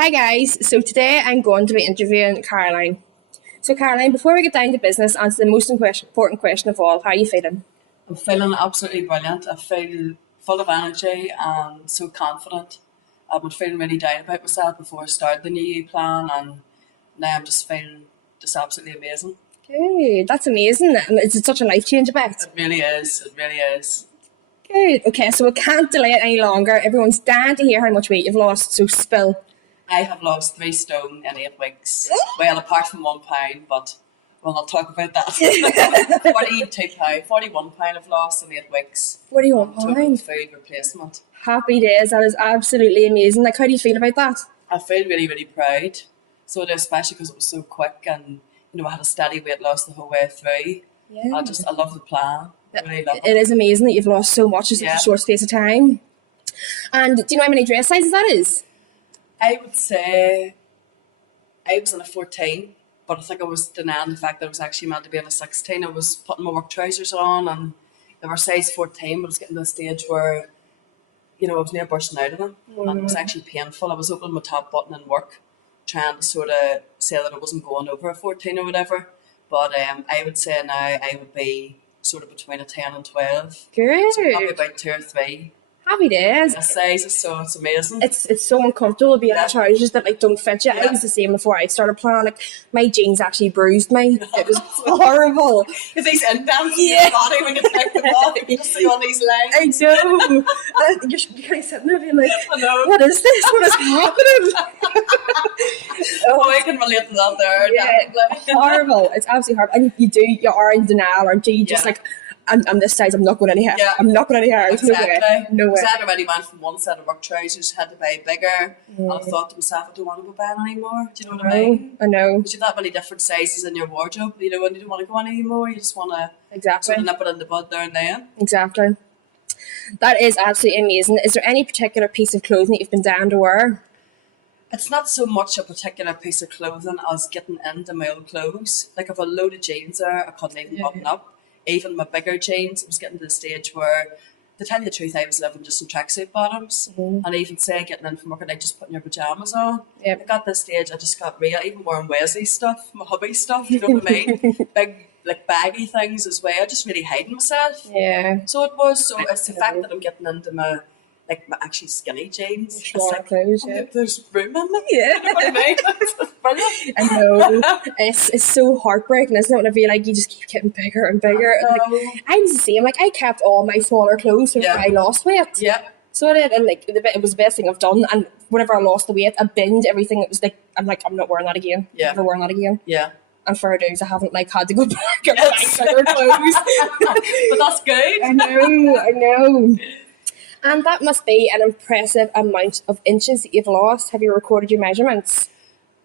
Hi guys, so today I'm going to be interviewing Caroline. So Caroline, before we get down to business, answer the most important question of all, how are you feeling? I'm feeling absolutely brilliant. I feel full of energy and so confident. I've been feeling really down about myself before I started the new year plan, and now I'm just feeling just absolutely amazing. Good, that's amazing. It's such a life change about. It really is. It really is. Good, okay, so we can't delay it any longer. Everyone's dying to hear how much weight you've lost, so spill. I have lost 3 stone in 8 weeks. Well, apart from £1, but we'll not talk about that. 42 £, £41 I've lost in 8 weeks. Total £41. food replacement. Happy days, that is absolutely amazing. Like, how do you feel about that? I feel really, really proud. So especially because it was so quick, and I had a steady weight loss the whole way through. Yeah. I love the plan. I really love It is amazing that you've lost so much in such a short space of time. And do you know how many dress sizes that is? I would say I was in a 14, but I think I was denying the fact that I was actually meant to be in a 16. I was putting my work trousers on, and they were size 14, but I was getting to the stage where, I was near bursting out of them, and it was actually painful. I was opening my top button in work, trying to sort of say that I wasn't going over a 14 or whatever, but I would say now I would be sort of between a 10 and 12. Good. So probably about 2 or 3. Happy days. The sizes, so it's amazing. It's so uncomfortable being in trousers that don't fit you. Yeah. I was the same before I started playing. Like, my jeans actually bruised me. It was horrible. Because these indents in your body when you take them off, you just see all these legs. I know. You're kind of sitting there being like, I know. what is this? What is happening? I can relate to that there. Yeah, horrible. It's absolutely horrible. And you are in denial, aren't you? You just like, I'm this size, I'm not going any higher. Yeah. I'm not going any higher. Exactly. No way. Because I had already went from one set of work trousers, had to buy bigger, and I thought to myself, I don't want to go buying anymore. Do you know what I mean? I know. Because you've that many different sizes in your wardrobe, and you don't want to go on anymore. You just want to Exactly. sort of nip it in the bud there and then. Exactly. That is absolutely amazing. Is there any particular piece of clothing that you've been down to wear? It's not so much a particular piece of clothing as getting into my old clothes. Like, if a load of jeans there, I couldn't even button up. Even my bigger jeans, I was getting to the stage where, to tell you the truth, I was living just in tracksuit bottoms. And even say getting in from work and just putting your pajamas on. Yep. I got to the stage, I just got real, even wearing Wesley stuff, my hubby stuff, you know what I mean? Big, like, baggy things as well, just really hiding myself. Yeah. So it was, so it's the fact that I'm getting into my actually skinny jeans. Short It's like, clothes, oh, yeah. there's room in them. Yeah. You know what I mean? It's brilliant. I know. It's so heartbreaking, isn't it? Whenever you just keep getting bigger and bigger. I Like, know. I'm the same. Like, I kept all my smaller clothes whenever I lost weight. Yeah. So I did, and like it was the best thing I've done. And whenever I lost the weight, I binned everything. It was like I'm not wearing that again. Yeah. Never wearing that again. Yeah. And fair dues, I haven't had to go back and buy bigger clothes. But that's good. I know. And that must be an impressive amount of inches that you've lost. Have you recorded your measurements?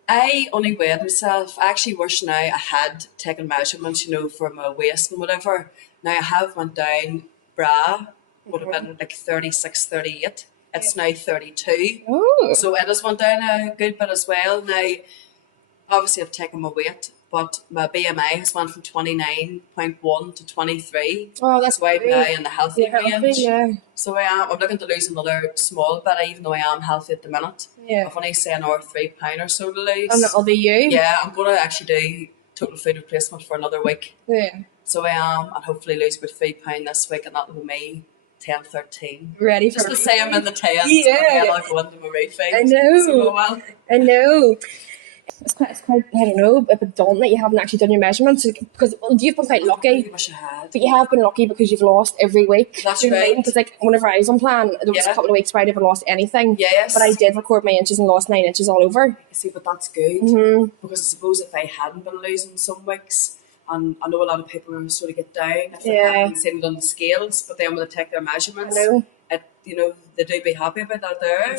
I only weighed myself. I actually wish now I had taken measurements, for my waist and whatever. Now I have went down, bra would have been like 36, 38. It's now 32. Oh. So it has went down a good bit as well. Now, obviously I've taken my weight, but my BMI has went from 29.1 to 23. Oh, that's So I'm great. now in the healthy range. Yeah. So I'm looking to lose another small bit, even though I am healthy at the minute. Yeah. I've only say another £3 or so to lose. And that'll be you. Yeah, I'm going to actually do total food replacement for another week. Yeah. So I am, and hopefully lose about £3 this week, and that'll be me 10, 13. Ready for Just to say I'm in the 10s, Yeah. and then I'll go into my refeed. I know. So, well, I know. It's quite, I don't know, a bit daunting that you haven't actually done your measurements because you've been quite I lucky. really wish I had. But you have been lucky because you've lost every week. That's Do you know what I mean? right. Because like whenever I was on plan, there was a couple of weeks where I never lost anything. Yes. But I did record my inches and lost 9 inches all over. See, but that's good. Because I suppose if I hadn't been losing some weeks, and I know a lot of people are sort of get down if they haven't seen it on the scales, but then when they take their measurements, I know. They do be happy about that there.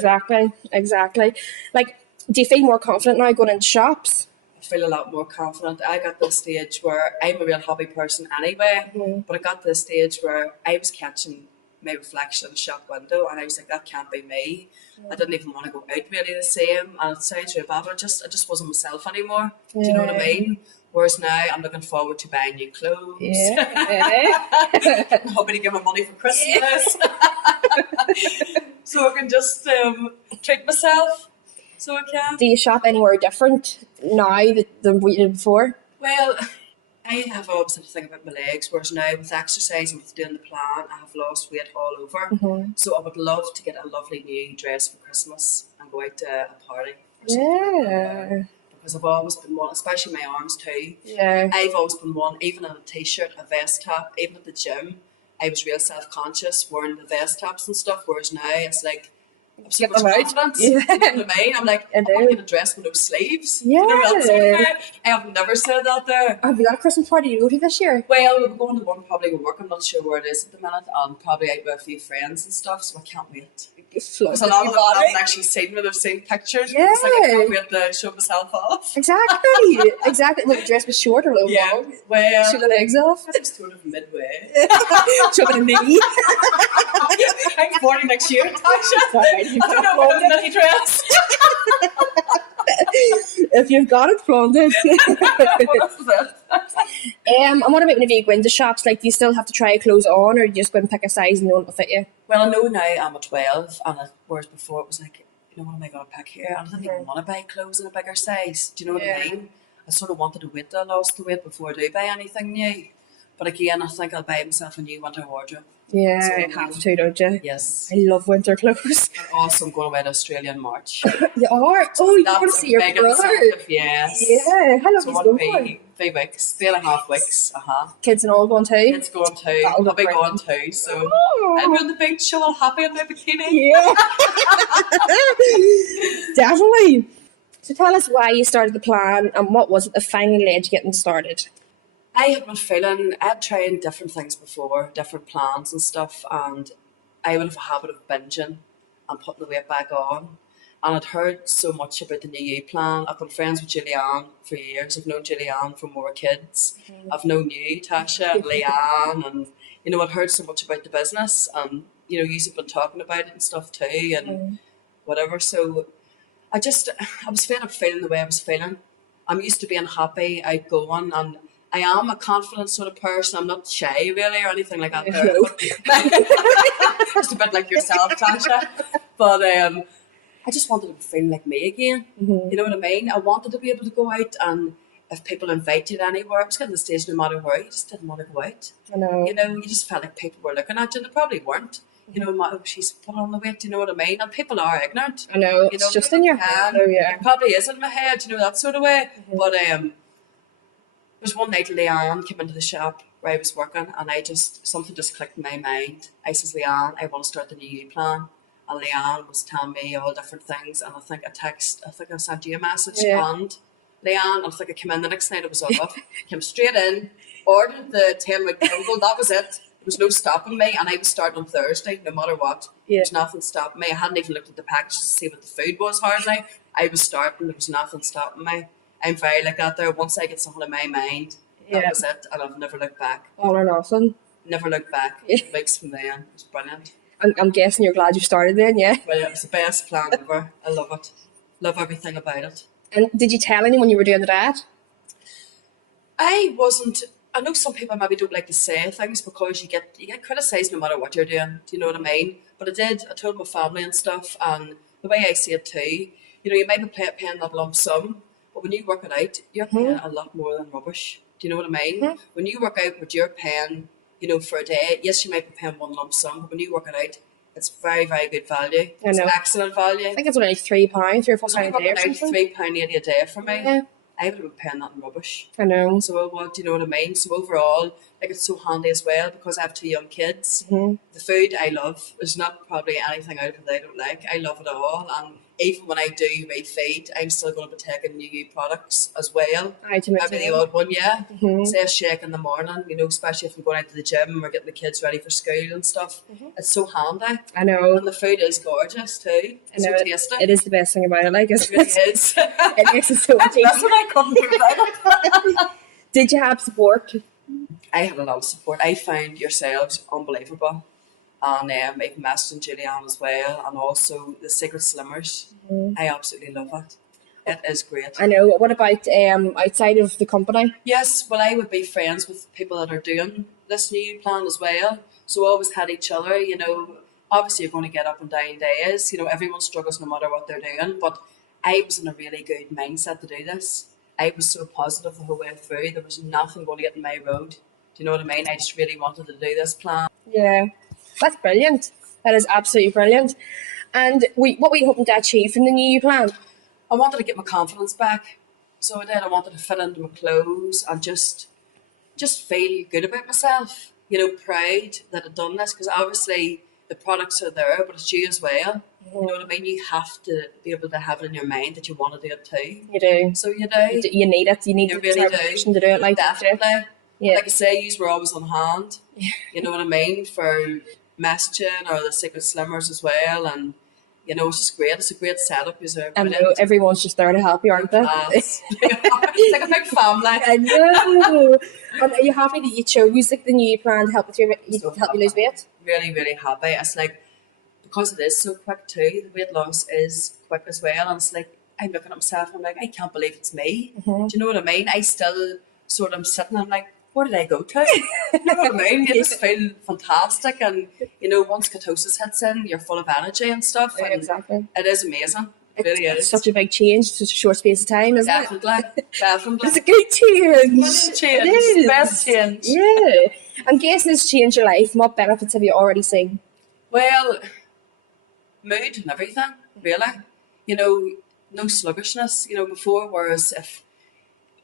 Exactly. Like, do you feel more confident now going into shops? I feel a lot more confident. I got to the stage where I'm a real hobby person anyway, but I got to the stage where I was catching my reflection in the shop window and I was like, that can't be me. I didn't even want to go out really the same, and it sounds really bad, but I just wasn't myself anymore. Do you know what I mean? Whereas now I'm looking forward to buying new clothes. I'm hoping to give my money for Christmas. So I can just treat myself. So I can. Do you shop anywhere different now than what you did before? Well, I have always had to think about my legs, whereas now with exercise and with doing the plan, I have lost weight all over. So I would love to get a lovely new dress for Christmas and go out to a party or something like that. Yeah. Because I've always been one, especially my arms too. Yeah. I've always been one, even in a t-shirt, a vest top, even at the gym, I was real self-conscious wearing the vest tops and stuff, whereas now it's like, I've so Get much them out. confidence. Yeah. You know what I mean? I'm like, I I want know. to get a dress with no sleeves. You know what else? Yeah. I have never said that there. Have you got a Christmas party to go to this year? Well, we're going to one probably with work. I'm not sure where it is at the minute. Probably out with a few friends and stuff, so I can't wait. Because a lot of them haven't actually seen me, they've seen pictures. Yeah. It's like I can't wait to show myself off. Exactly. Exactly. Well, the dress was short or low Yeah, long. well, Show the legs off. it's sort of midway. Show the knee. I'm 40 next year, Tasha. Sorry, I don't know about a mini dress. If you've got it, flaunt it. What is it? And what about whenever you go into shops? Like, do you still have to try clothes on, or do you just go and pick a size and know it'll fit you? Well, I know now I'm a 12, and whereas before it was like, you know, what am I going to pick here? I didn't even want to buy clothes in a bigger size. Do you know what I mean? I sort of wanted to wait till I lost the weight before I do buy anything new. But again, I think I'll buy myself a new winter wardrobe. Yeah, So, you have to, don't you? Yes. I love winter clothes. And also, I'm going away to Australia in March. You are? Oh, you're going to That's see your big brother. incentive, yes. Yeah, how long So is one going for? week, 3 weeks, 3.5 weeks. Kids and all going too? It's going too. That'll I'll be look going brilliant. too. So Oh. I'm on the beach, so all happy in my bikini. Yeah. Definitely. So tell us why you started the plan and what was it that finally led you getting started? I had been feeling, I'd tried different things before, different plans and stuff, and I would have a habit of binging and putting the weight back on. And I'd heard so much about the New You plan. I've been friends with Julianne for years. I've known Julianne from more kids. I've known you, Tasha, and Leanne, and you know, I'd heard so much about the business, and you know, you've been talking about it and stuff too, and whatever. So I was fed up feeling the way I was feeling. I'm used to being happy, outgoing, and I am a confident sort of person. I'm not shy really or anything like that. Just a bit like yourself, Tasha. But I just wanted to be feeling like me again. You know what I mean? I wanted to be able to go out, and if people invite you to anywhere, I was getting to the stage no matter where, you just didn't want to go out. I know. You know, you just felt like people were looking at you, and they probably weren't. You know, oh, she's put on the weight, you know what I mean? And people are ignorant. I know. You It's know, just people in your can. head, though, yeah. It probably is in my head, you know, that sort of way. But there was one night Leanne came into the shop where I was working, and something just clicked in my mind. I says, Leanne, I want to start the New You plan. And Leanne was telling me all different things, and I think I sent you a message, and Leanne, I think I came in the next night, it was all off. Came straight in, ordered the 10-week bundle, that was it. There was no stopping me, and I was starting on Thursday, no matter what. Yeah. There was nothing stopping me. I hadn't even looked at the package to see what the food was hardly. I was starting, there was nothing stopping me. I'm very like that there. Once I get something in my mind, that was it, and I've never looked back. All or nothing. Never looked back. Yeah. Weeks from then, it was brilliant. I'm guessing you're glad you started then, yeah? Well, it was the best plan ever. I love it. Love everything about it. And did you tell anyone you were doing the diet? I know some people maybe don't like to say things because you get criticised no matter what you're doing. Do you know what I mean? But I did. I told my family and stuff, and the way I see it too, you know, you might be paying that lump sum, but when you work it out, you're paying a lot more than rubbish. Do you know what I mean? When you work out what you're paying, you know, for a day, yes, you might be paying one lump sum, but when you work it out, it's very, very good value. I It's know. excellent value. I think it's only £3, £3 or £4 So a day or something. £3.80 a day for me. Yeah. I would have been paying that in rubbish. I know. So what do you know what I mean? So overall, like it's so handy as well because I have 2 young kids. The food I love. There's not probably anything out of it that I don't like. I love it all, and even when I do refeed, I'm still going to be taking New You products as well. I to Maybe the odd one, yeah. Say a shake in the morning, you know, especially if I'm going out to the gym and we're getting the kids ready for school and stuff. It's so handy. I know. And the food is gorgeous too. It's I know so tasty. it is the best thing about it. Like, It really is. it makes it so much That's easier. what I couldn't do without it. Did you have support? I had a lot of support. I found yourselves unbelievable. And I've messaged Julianne as well, and also the Secret Slimmers. I absolutely love it. It is great. I know. What about outside of the company? Yes, well, I would be friends with people that are doing this new plan as well. So we always had each other, you know. Obviously, you're going to get up and down days. You know, everyone struggles no matter what they're doing. But I was in a really good mindset to do this. I was so positive the whole way through. There was nothing going to get in my road. Do you know what I mean? I just really wanted to do this plan. Yeah, that's brilliant. That is absolutely brilliant. And what were you hoping to achieve from the new plan? I wanted to get my confidence back. So I did. I wanted to fit into my clothes and just feel good about myself. You know, proud that I'd done this, because obviously the products are there, but it's you as well. You know what I mean? You have to be able to have it in your mind that you want to do it too. You do. So you do. You need it. You need You the really determination do. to do it. Like Definitely. Yeah. Like I say, you were always on hand. You know what I mean? For messaging or the Secret Slimmers as well. And, you know, it's just great. It's a great setup. I know everyone's just there to help you, aren't they? It's like a big family. I know. And are you happy that you chose like the new plan to help with help you lose weight? Really, really happy. It's like, because it is so quick too, the weight loss is quick as well. And it's like, I'm looking at myself and I'm like, I can't believe it's me. Do you know what I mean? I still sort of am sitting and I'm like, where did I go to? You know what I mean? You just feel fantastic. And, you know, once ketosis hits in, you're full of energy and stuff. And Exactly. it is amazing. It really It's is. such a big change in such a short space of time, isn't it? Definitely. It's a good change. Brilliant change. It is. Best change. Yeah. I'm guessing it's changed your life. What benefits have you already seen? Well, mood and everything, really. You know, no sluggishness, you know, before, whereas if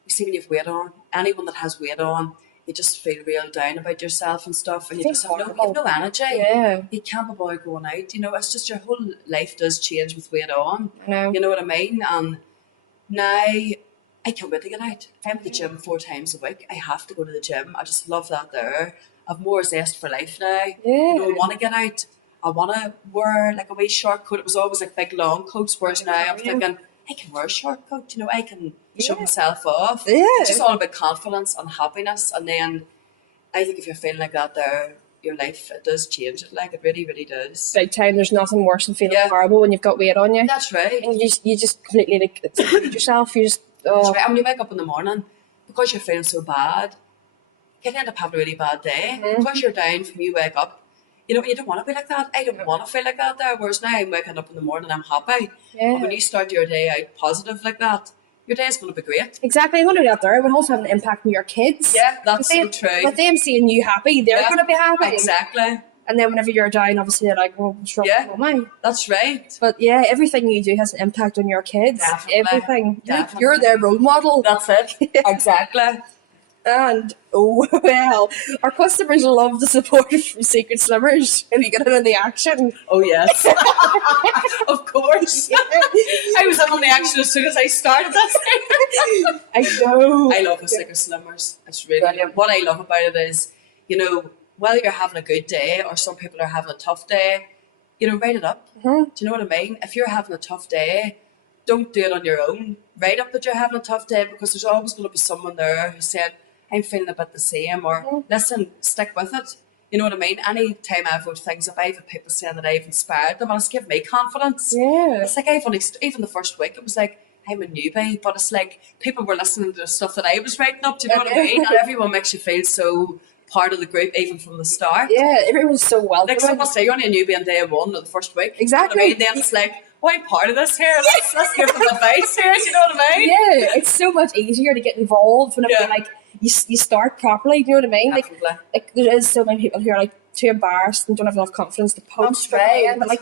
you see when you've weight on, anyone that has weight on, you just feel real down about yourself and stuff, and you just have no energy. Yeah. You can't be bothered going out, you know, it's just your whole life does change with weight on. I know. You know what I mean? And now I can't wait to get out. If I'm at the gym 4 times a week, I have to go to the gym. I just love that there. I've more zest for life now. You know, I want to get out. I want to wear like a wee short coat. It was always like big long coats, whereas now I'm thinking, I can wear a short coat, you know, I can show myself off. Yeah. It's just all about confidence and happiness. And then I think if you're feeling like that there, your life, it does change it. Like, it really, really does. Big time. There's nothing worse than feeling horrible when you've got weight on you. That's right. And you just completely like exclude yourself. You just That's right. And when you wake up in the morning, because you're feeling so bad, you can end up having a really bad day. Because you're down from you wake up, you know, you don't want to be like that. I don't want to feel like that there. Whereas now I'm waking up in the morning, I'm happy. Yeah. And when you start your day out positive like that, your day is going to be great. Exactly. I'm going to do that there. It will also have an impact on your kids. Yeah, that's so With true. With them seeing you happy, they're going to be happy. Exactly. And then whenever you're down, obviously they're like, well, what's wrong with mine? That's right. But yeah, everything you do has an impact on your kids. Definitely. Everything. Definitely. You're their role model. That's it. Exactly. And, oh, well, our customers love the support from Secret Slimmers. And you get it in the action. Oh, yes. Of course. I was in on the action as soon as I started this. I know. I love the Secret Slimmers. It's really brilliant. What I love about it is, you know, whether you're having a good day or some people are having a tough day, you know, write it up. Do you know what I mean? If you're having a tough day, don't do it on your own. Write up that you're having a tough day, because there's always going to be someone there who said, I'm feeling a bit the same, or listen, stick with it. You know what I mean? Any time I've wrote things up, I've had people saying that I've inspired them, and it's given me confidence. Yeah. It's like I've only, even the first week, it was like, I'm a newbie, but it's like people were listening to the stuff that I was writing up, do you know what I mean? And everyone makes you feel so part of the group, even from the start. Yeah, everyone's so welcome. Like someone say, you're only a newbie on day 1 or the first week. Exactly. You know what I mean? Then it's like, well, I'm part of this here. Let's give them advice here, do you know what I mean? Yeah, it's so much easier to get involved whenever you're like, you start properly, do you know what I mean? Like there is so many people who are like too embarrassed and don't have enough confidence to post. That's right. But like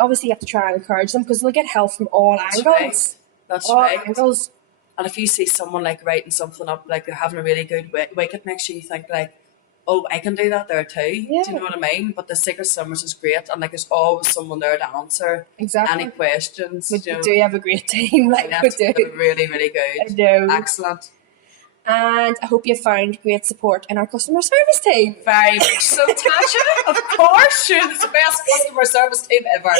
obviously you have to try and encourage them, because they'll get help from all angles. That's All right. angles. And if you see someone like writing something up, like they're having a really good week, it makes you think like, oh, I can do that there too. Yeah. Do you know what I mean? But the Secret Slimmers is great, and like there's always someone there to answer Exactly. any questions. We do have a great team, like we do. They're really, really good. I know. Excellent. And I hope you found great support in our customer service team. Very much so, Tasha. Of course, it's the best customer service team ever.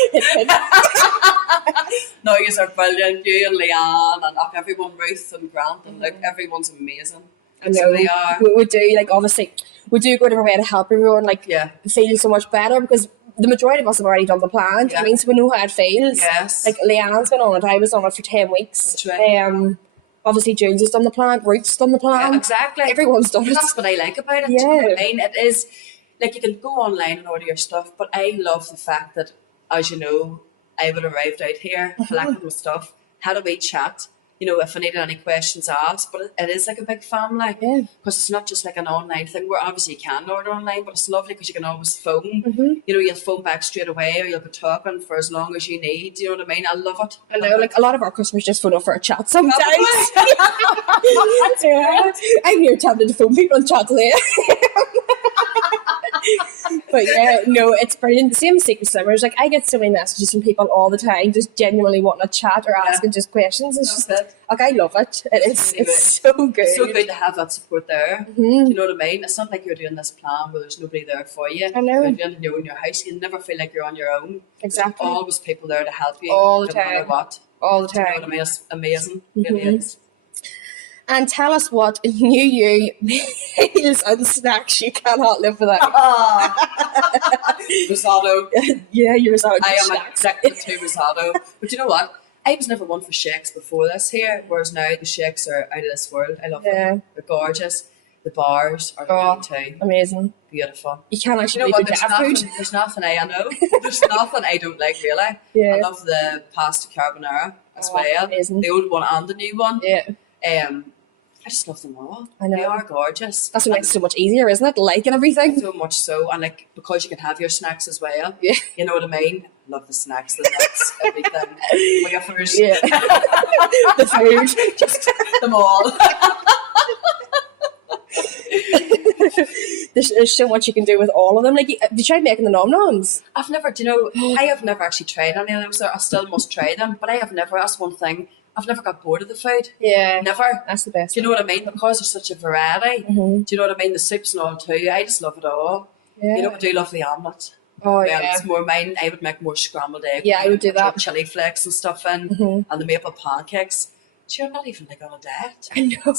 No, you are brilliant. You and Leanne and everyone, Ruth and Grant, and like everyone's amazing. I know. So they are. We do, like, obviously, we do go out of our way to help everyone, like, feel so much better, because the majority of us have already done the plan. Do you know what I mean? So we know how it feels. Yes. Like, Leanne's been on it. I was on it for 10 weeks. That's right. Obviously, Jules has done the plan. Ruth's done the plan. Yeah, exactly. Everyone's done it. That's what I like about it. Yeah. Do you know what I mean? It is, like, you can go online and order your stuff, but I love the fact that, as you know, I would have arrived out here, collected my stuff, had a wee chat. You know, if I needed any questions asked, but it is like a big family Yeah. because it's not just like an online thing where obviously you can order online, but it's lovely because you can always phone. Mm-hmm. You know, you'll phone back straight away or you'll be talking for as long as you need. You know what I mean? I love it. I know, like a lot of our customers just phone up for a chat sometimes. Yeah. I'm here tempted to phone people and chat to them. But yeah, no, it's brilliant. The same as Secret Slimmers. Like I get so many messages from people all the time, just genuinely wanting to chat or asking just questions. It's just That's it. like I love it. It's so good. It's so good to have that support there. Do you know what I mean? It's not like you're doing this plan where there's nobody there for you. I know. You're doing it in your house. You never feel like you're on your own. Exactly. There's always people there to help you. All the no matter time. what. All the Do you know time. what I mean? It's amazing. It really is. And tell us what new you meals and snacks you cannot live without. Risotto. Yeah, you're out. I am addicted to risotto. But you know what? I was never one for shakes before this here, whereas now the shakes are out of this world. I love Yeah. them. They're gorgeous. The bars are Oh, lovely too. amazing. Beautiful. You can't actually You know what? leave the food. There's nothing I know. There's nothing I don't like really. Yeah. I love the pasta carbonara as Oh, well. amazing. The old one and the new one. Yeah. I just love them all. I know. They are gorgeous. That's what makes it so much easier, isn't it? Liking everything. So much so, and like because you can have your snacks as well. Yeah. You know what I mean? Love the snacks, the nuts, everything. Wafers, Yeah. The food. just them all. There's so much you can do with all of them. Like, have you tried making the nom noms? I've never, do you know, I have never actually tried any of those. I still must try them, but I have never. That's one thing. I've never got bored of the food. Yeah. Never. That's the best. Do you know what I mean? Because there's such a variety. Mm-hmm. Do you know what I mean? The soups and all too. I just love it all. Yeah. You know, I do love the omelette. Oh, Yeah, yeah. it's more mine. I would make more scrambled egg. Yeah, I would do with your that. Chili flakes and stuff in, Mhm. and the maple pancakes. So you're not even like on a diet. I know.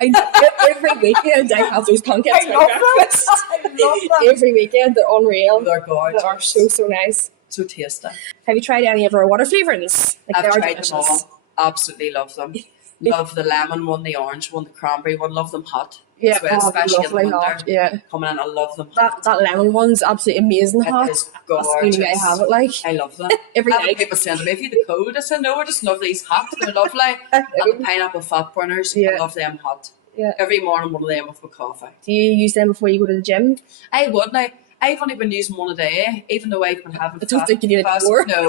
I know. Every weekend I have those pancakes for breakfast. I love them. Every weekend, they're unreal. They're gorgeous. They are so nice. So tasty. Have you tried any of our water flavourings? Like, they I've are tried them delicious. all. Absolutely love them. Love the lemon one, the orange one, the cranberry one. Love them hot. Yeah, as well, oh, especially in the lovely winter. hot. Yeah. Coming in, I love them hot. That lemon one's absolutely amazing hot. It is That's the only gorgeous. way I have it, like. I love them. Every I have night. people saying to me, "Have you the code?" I said, "No, I just love these hot. They're lovely." And the pineapple fat burners, Yeah. I love them hot. Yeah. Every morning, one of them with my coffee. Do you use them before you go to the gym? I would now. I've only been using one a day, even though I've been having. I don't think you need it more. No,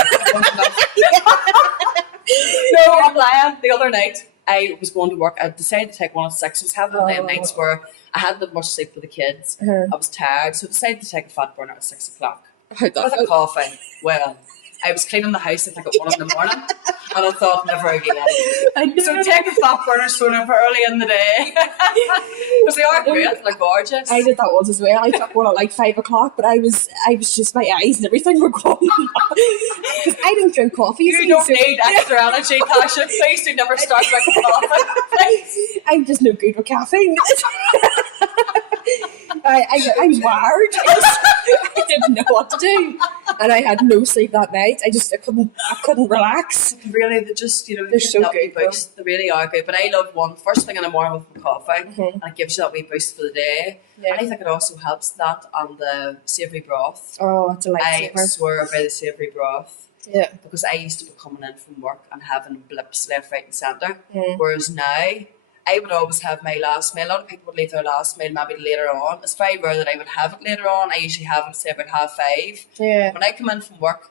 no, I'm lying. The other night, I was going to work. I decided to take one at 6. I was having them nights where I hadn't had much sleep with the kids. Uh-huh. I was tired, so I decided to take a fat burner at 6 o'clock. How'd that With a go? coffee. Well, I was cleaning the house at like at 1 in the morning, and I thought never again. I know. So take a fat burner sooner for early in the day, because they are great. They're gorgeous. I did that once as well. I took one at like 5 o'clock, but I was just, my eyes and everything were gone. Because I don't drink coffee. You see, don't so need extra energy, Tasha. Please do never start drinking coffee. I'm just no good with caffeine. I was wired. I didn't know what to do, and I had no sleep that night. I couldn't relax. Really, they just, you know, They're they give so you that wee good, boost. They really are good. But I love one first thing in the morning with my coffee, Mhm. and it gives you that wee boost for the day. Yeah. And I think it also helps that on the savoury broth. Oh, it's a I lifesaver. swear by the savoury broth. Yeah. Because I used to be coming in from work and having blips left, right, and centre. Mm. Whereas now, I would always have my last meal. A lot of people would leave their last meal maybe later on. It's very rare that I would have it later on. I usually have it, say, about 5:30. Yeah. When I come in from work,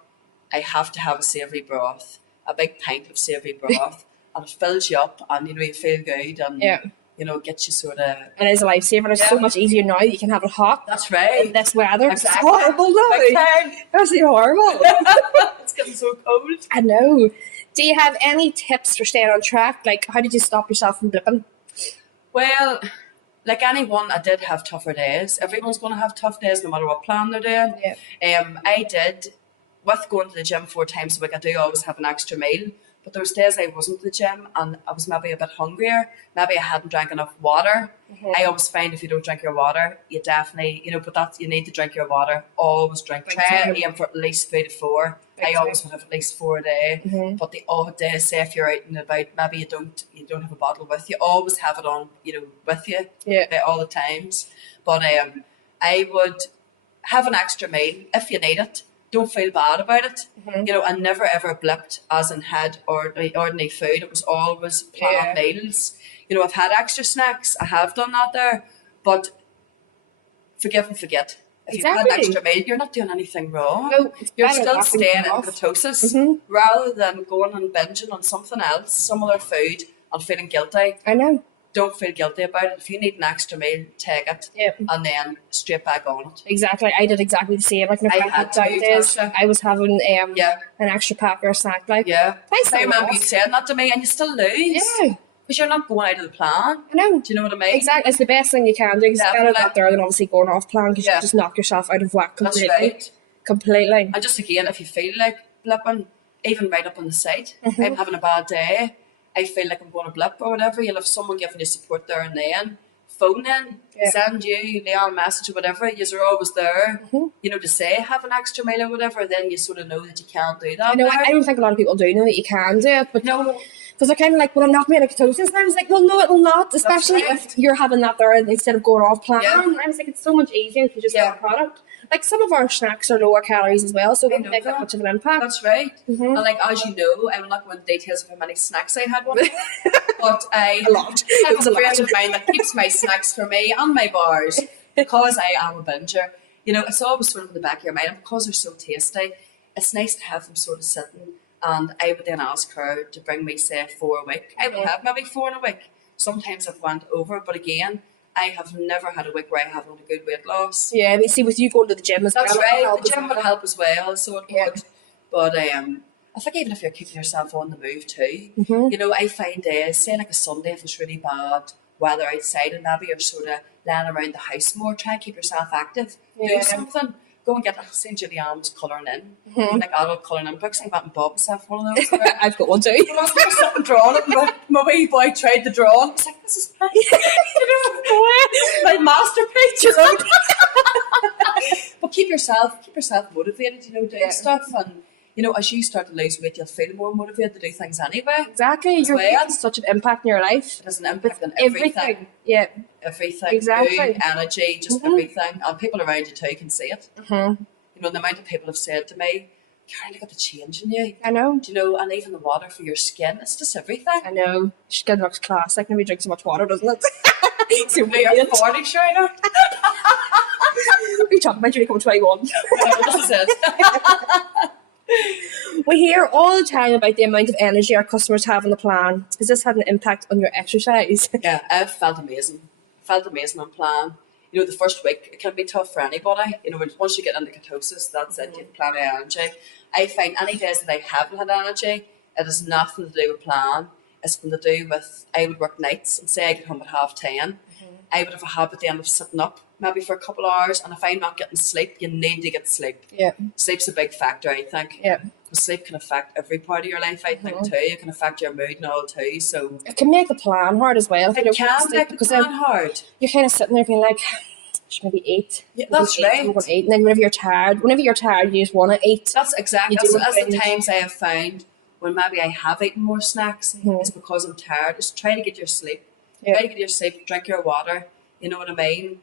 I have to have a savoury broth, a big pint of savoury broth, and it fills you up, and you know you feel good, and Yeah. you know it gets you sort of. It is a lifesaver. It's so Yeah. much easier now that you can have it hot. That's In right. this weather. Exactly. It's horrible Big now. time. Absolutely horrible. It's getting so cold. I know. Do you have any tips for staying on track? Like, how did you stop yourself from blipping? Well, like anyone, I did have tougher days. Everyone's going to have tough days no matter what plan they're doing. Yeah. I did, with going to the gym 4 times a week, I do always have an extra meal. But there was days I wasn't at the gym and I was maybe a bit hungrier. Maybe I hadn't drank enough water. Mhm. I always find if you don't drink your water, you definitely, you know, but that's, you need to drink your water. Always drink. Big Try time. and aim for at least 3 to 4. Big I time. always would have at least 4 a day. Mhm. But the odd day, say if you're out and about, maybe you don't have a bottle with you. Always have it on, you know, with you Yeah. at all the times. But I would have an extra meal if you need it. don't feel bad about it. You know, I never ever blipped as in had ordinary food. It was always planned meals. You know, I've had extra snacks. I have done that there, but forgive and forget. If you've had an extra meal, you're not doing anything wrong. No, You're still staying in ketosis rather than going and binging on something else, some other food, and feeling guilty. I know. Don't feel guilty about it. If you need an extra meal, take it, and then straight back on it. Exactly. I did exactly the same. Like, if I had down days, I was having an extra pack or a snack. Like, thanks. I remember you saying that to me, and you still lose. Yeah. Because you're not going out of the plan. I know. Do you know what I mean? Exactly. It's the best thing you can do. It's better that there than obviously going off plan, because you just knock yourself out of whack completely. That's right. Completely. And just again, if you feel like blipping, even right up on the site, I'm having a bad day, I feel like I'm going to blip or whatever, you'll have someone giving you support there and then. Phone in, send you, Leon a message or whatever, you're always there, you know, to say have an extra meal or whatever, then you sort of know that you can't do that. I know, I don't think a lot of people do know that you can do it, but no. Because they're kind of like, well, I'm not made of ketosis. And I was like, well, no, it'll not. Especially if you're having that there instead of going off plan. I was like, it's so much easier if you just have a product. Like, some of our snacks are lower calories as well, so it won't make that much of an impact. That's right. And like, as you know, I will not go into details of how many snacks I had one day, but I have a friend of mine that keeps my snacks for me and my bars because I am a binger. You know, it's always sort of in the back of your mind, and because they're so tasty, it's nice to have them sort of sitting. And I would then ask her to bring me, say, 4 a week. I would have maybe 4 in a week. Sometimes I've went over, but again, I have never had a week where I haven't had a good weight loss. Yeah, but see, with you going to the gym as well. That's right. The gym would help as well, so it would. But I think even if you're keeping yourself on the move too, you know, I find days, say like a Sunday, if it's really bad weather outside, and maybe you're sort of laying around the house more, try and keep yourself active. Do something. Go and get, St. Julianne was colouring in, like adult colouring in books. I went and bought myself one of those. I've got one too. I was sitting drawing it, and my wee boy tried to draw it. I was like, this is my masterpiece. You know? But keep yourself motivated, you know, doing stuff. And, you know, as you start to lose weight, you'll feel more motivated to do things anyway. Exactly. Your weight has such an impact in your life. It has an impact on everything. Yeah. Everything. Exactly. Mood, energy, just everything. And people around you too can see it. You know, the amount of people have said to me, Karen, look at the change in you. I know. Do you know, and even the water for your skin, it's just everything. I know. Skin looks classic. Nobody drinks so much water, doesn't it? It's so weird. 40, sure, I know. What are you talking about? You're coming 21. This is it. We hear all the time about the amount of energy our customers have on the plan. Has this had an impact on your exercise? Yeah, I've felt amazing. Felt amazing on plan. You know, the first week, it can be tough for anybody. You know, once you get into ketosis, that's it, you have plenty of energy. I find any days that I haven't had energy, it has nothing to do with plan. It's been to do with, I would work nights, and say I get home at 10:30. I would have a habit then of sitting up maybe for a couple of hours, and if I'm not getting sleep, you need to get sleep. Yeah. Sleep's a big factor, I think. Yeah. Sleep can affect every part of your life, I think, too. It can affect your mood and all, too. So it can make the plan hard as well. It can make the plan hard. You're kind of sitting there being like, I should maybe eat. Yeah, that's right. I'm going to eat. And then whenever you're tired, you just want to eat. That's exactly. That's the times I have found when maybe I have eaten more snacks. It's because I'm tired. Just try to get your sleep. Yeah. Try to get your sleep. Drink your water. You know what I mean?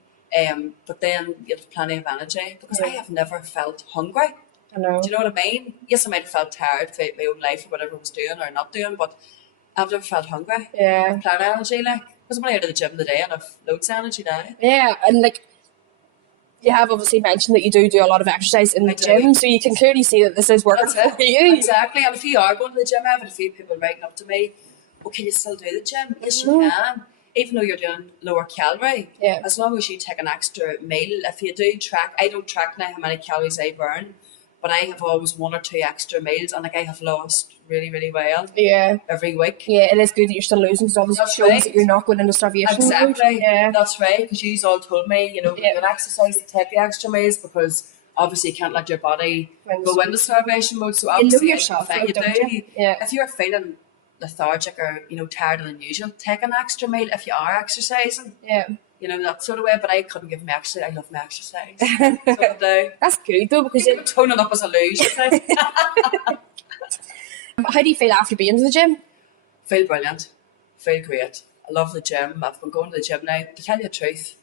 But then you have plenty of energy, because I have never felt hungry. I know. Do you know what I mean? Yes, I might have felt tired throughout my own life or whatever I was doing or not doing, but I've never felt hungry. Yeah. Plenty of energy, like. Because I'm only out of the gym today and I've loads of energy now. Yeah, and like, you have obviously mentioned that you do a lot of exercise in the gym, so you can clearly see that this is working for you. Exactly, and if you are going to the gym, I have a few people writing up to me, well, can you still do the gym? Yes, you can. Even though you're doing lower calorie, as long as you take an extra meal, if you do track, I don't track now how many calories I burn, but I have always 1 or 2 extra meals, and like I have lost really, really well. Yeah. Every week. Yeah, it is good that you're still losing, because obviously it shows that you're not going into starvation. Exactly. Yeah. That's right, because you all told me, you know, you can exercise to take the extra meals, because obviously you can't let your body go into starvation mode. So obviously you know yourself, you do. You? Yeah. If you're feeling lethargic or, you know, tired than usual, take an extra meal if you are exercising. Yeah. You know, that sort of way, but I couldn't give me exercise. I love my exercise. So I do. That's good though, because you're toning up as a loser. How do you feel after being to the gym? Feel brilliant. Feel great. I love the gym. I've been going to the gym now. To tell you the truth,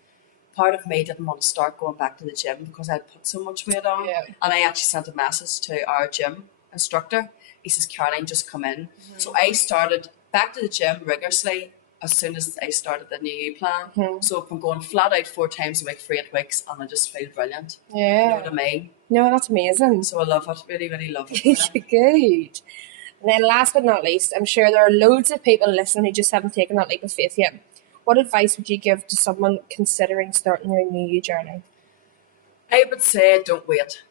part of me didn't want to start going back to the gym because I'd put so much weight on. Yeah. And I actually sent a message to our gym instructor. He says, Caroline, just come in. So I started back to the gym rigorously as soon as I started the new plan. So I've been going flat out 4 times a week for 8 weeks, and I just feel brilliant. You know Yeah. what I mean? No, that's amazing. So I love it. Really, really love it. Good. And then last but not least, I'm sure there are loads of people listening who just haven't taken that leap of faith yet. What advice would you give to someone considering starting their New Year journey? I would say don't wait.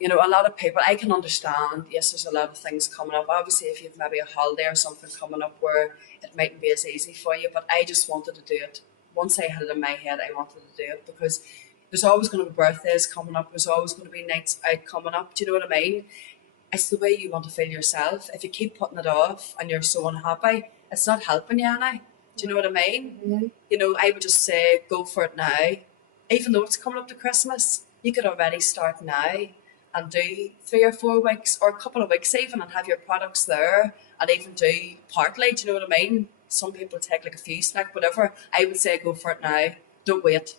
You know, a lot of people, I can understand, yes, there's a lot of things coming up. Obviously, if you've maybe a holiday or something coming up where it mightn't be as easy for you, but I just wanted to do it. Once I had it in my head, I wanted to do it because there's always going to be birthdays coming up. There's always going to be nights out coming up. Do you know what I mean? It's the way you want to feel yourself. If you keep putting it off and you're so unhappy, it's not helping you, Anna. Do you know what I mean? You know, I would just say go for it now. Even though it's coming up to Christmas, you could already start now and do 3 or 4 weeks or a couple of weeks even and have your products there and even do partly, do you know what I mean? Some people take like a few snack, whatever. I would say go for it now. Don't wait.